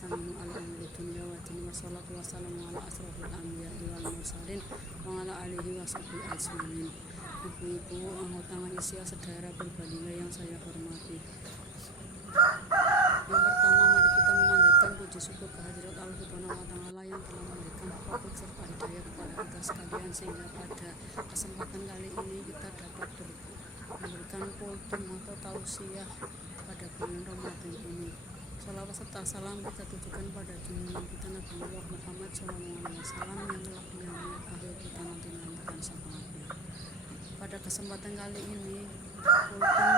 nasta'inu ala umuri dunya wa din wa salatu wassalamu ala asrofil anbiya'i wal mursalin wa ala alihi wa sahbihi ajmain. Ibu-ibu, anggota manusia, saudara berbalinga yang saya hormati. Yang pertama, mari kita memanjatkan puji syukur kehadirat Allah Subhanahu wa Ta'ala yang telah memberikan taufik serta hidayah kepada kita sekalian, sehingga pada kesempatan kali ini kita dapat memberikan kultum atau tausiah pada bulan Ramadan ini. Salawat serta salam kita tujukan pada junjungan kita Nabi Muhammad SAW yang telah diambil akhir kita nanti-nantikan syafaatnya. Pada kesempatan kali ini kultum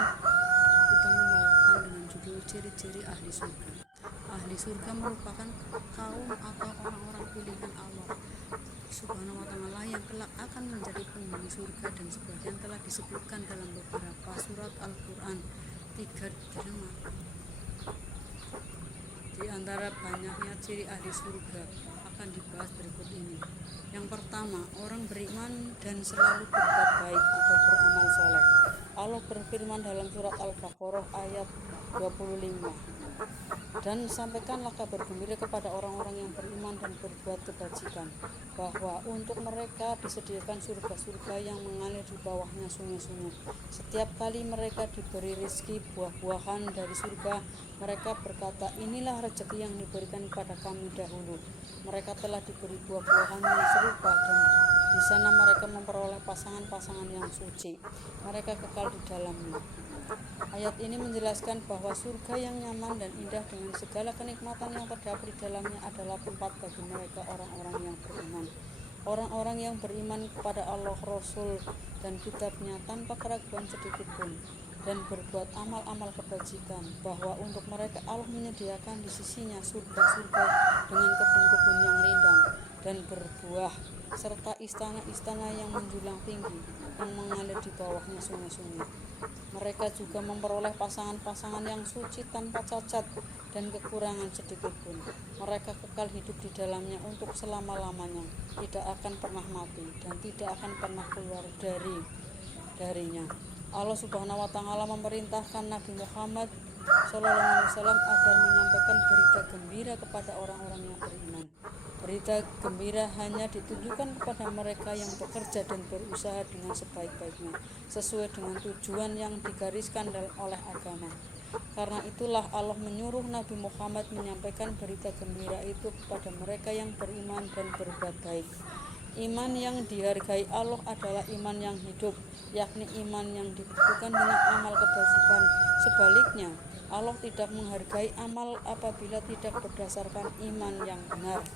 kita membawakan dengan judul ciri-ciri ahli surga. Ahli surga merupakan kaum atau orang-orang pilihan Allah Subhanahu wa Ta'ala yang kelak akan menjadi penghuni surga, dan sebagian telah disebutkan dalam beberapa surat Al-Quran. Di antara banyaknya ciri ahli surga akan dibahas berikut ini. Yang pertama, orang beriman dan selalu berbuat baik atau beramal soleh. Allah berfirman dalam surat Al-Baqarah ayat 25, dan sampaikanlah kabar gembira kepada orang-orang yang beriman dan berbuat kebajikan, bahwa untuk mereka disediakan surga-surga yang mengalir di bawahnya sungai-sungai. Setiap kali mereka diberi rezeki buah-buahan dari surga, mereka berkata, inilah rezeki yang diberikan kepada kami dahulu. Mereka telah diberi buah-buahan yang serupa, dan di sana mereka memperoleh pasangan-pasangan yang suci. Mereka kekal di dalamnya. Ayat ini menjelaskan bahwa surga yang nyaman dan indah dengan segala kenikmatan yang terdapat di dalamnya adalah tempat bagi mereka orang-orang yang beriman. Orang-orang yang beriman kepada Allah, Rasul, dan kitabnya tanpa keraguan sedikit pun, dan berbuat amal-amal kebajikan, bahwa untuk mereka Allah menyediakan di sisinya surga-surga dengan kebun-kebun yang rindang dan berbuah, serta istana-istana yang menjulang tinggi yang mengalir di bawahnya sungai-sungai. Mereka juga memperoleh pasangan-pasangan yang suci tanpa cacat dan kekurangan sedikit pun. Mereka kekal hidup di dalamnya untuk selama-lamanya, tidak akan pernah mati dan tidak akan pernah keluar darinya. Allah Subhanahu wa Ta'ala memerintahkan Nabi Muhammad SAW agar menyampaikan berita gembira kepada orang-orang yang beriman. Berita gembira hanya ditujukan kepada mereka yang bekerja dan berusaha dengan sebaik-baiknya, sesuai dengan tujuan yang digariskan oleh agama. Karena itulah Allah menyuruh Nabi Muhammad menyampaikan berita gembira itu kepada mereka yang beriman dan berbuat baik. Iman yang dihargai Allah adalah iman yang hidup, yakni iman yang dibuktikan dengan amal kebajikan. Sebaliknya, Allah tidak menghargai amal apabila tidak berdasarkan iman yang benar.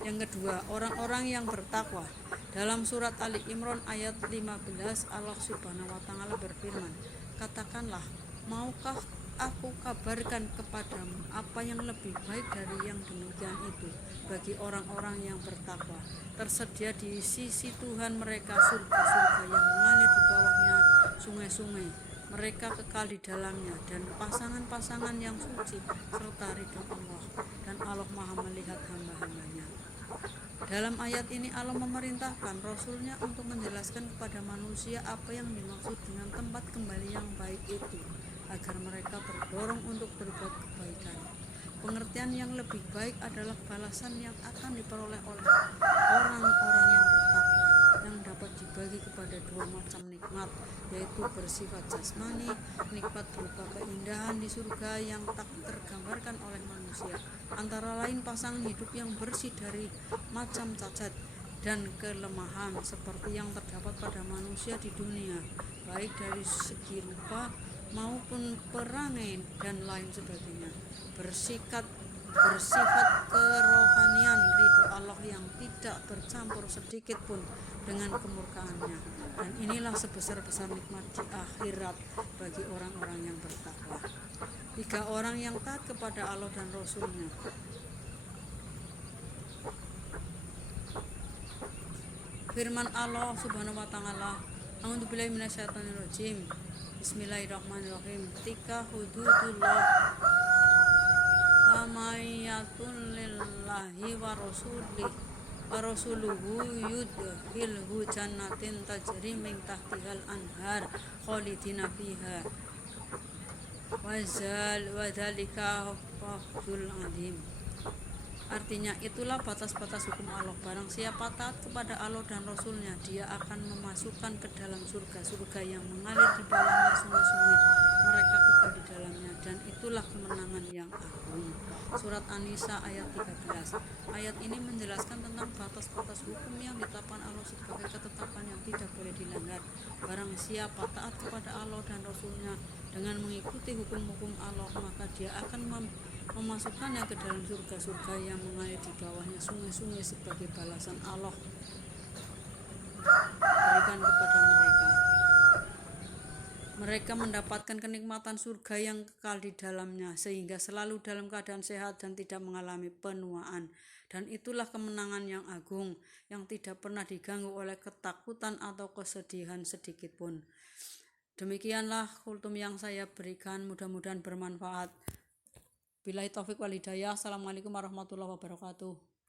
Yang kedua, orang-orang yang bertakwa. Dalam surat Ali Imran ayat 15, Allah Subhanahu wa Ta'ala berfirman, katakanlah, maukah aku kabarkan kepadamu apa yang lebih baik dari yang demikian itu bagi orang-orang yang bertakwa. Tersedia di sisi Tuhan mereka surga-surga yang mengalir di bawahnya sungai-sungai. Mereka kekal di dalamnya, dan pasangan-pasangan yang suci serta ridho Allah, dan Allah Maha melihat hamba-hambanya. Dalam ayat ini Allah memerintahkan Rasulnya untuk menjelaskan kepada manusia apa yang dimaksud dengan tempat kembali yang baik itu, agar mereka terdorong untuk berbuat kebaikan. Pengertian yang lebih baik adalah balasan yang akan diperoleh oleh orang-orang yang bertakwa, yang dapat dibagi kepada dua macam nikmat, yaitu bersifat jasmani, nikmat berupa keindahan di surga yang tak tergambarkan oleh manusia, antara lain pasangan hidup yang bersih dari macam cacat dan kelemahan seperti yang terdapat pada manusia di dunia, baik dari segi rupa maupun perangai dan lain sebagainya. Bersifat kerohanian, ridho Allah yang tidak bercampur sedikit pun dengan kemurkaannya. Dan inilah sebesar-besar nikmat di akhirat bagi orang-orang yang bertakwa. 3 orang yang taat kepada Allah dan Rasulnya. Firman Allah Subhanahu wa Ta'ala, a'udzubillahi minasyaitonirrajim, bismillahirrahmanirrahim, tika hududullah wa mayatun lillahi wa rasuluhu yudhilhu jannatin tajri min tahtihal anhar khalidina fiha wa dzalika fawzul azim. Artinya itulah batas-batas hukum Allah. Barang siapa taat kepada Allah dan Rasulnya, dia akan memasukkan ke dalam surga-surga yang mengalir di bawahnya sungai-sungai. Mereka kekal di dalamnya, dan itulah kemenangan yang agung. Surat An-Nisa ayat 13. Ayat ini menjelaskan tentang batas-batas hukum yang ditetapkan Allah sebagai ketetapan yang tidak boleh dilanggar. Barang siapa taat kepada Allah dan Rasulnya dengan mengikuti hukum-hukum Allah, maka dia akan memasukkannya ke dalam surga-surga yang mengalir di bawahnya sungai-sungai sebagai balasan Allah berikan kepada mereka. Mereka mendapatkan kenikmatan surga yang kekal di dalamnya, sehingga selalu dalam keadaan sehat dan tidak mengalami penuaan. Dan itulah kemenangan yang agung, yang tidak pernah diganggu oleh ketakutan atau kesedihan sedikitpun. Demikianlah kultum yang saya berikan, mudah-mudahan bermanfaat. Billahi taufik wal hidayah. Assalamualaikum warahmatullahi wabarakatuh.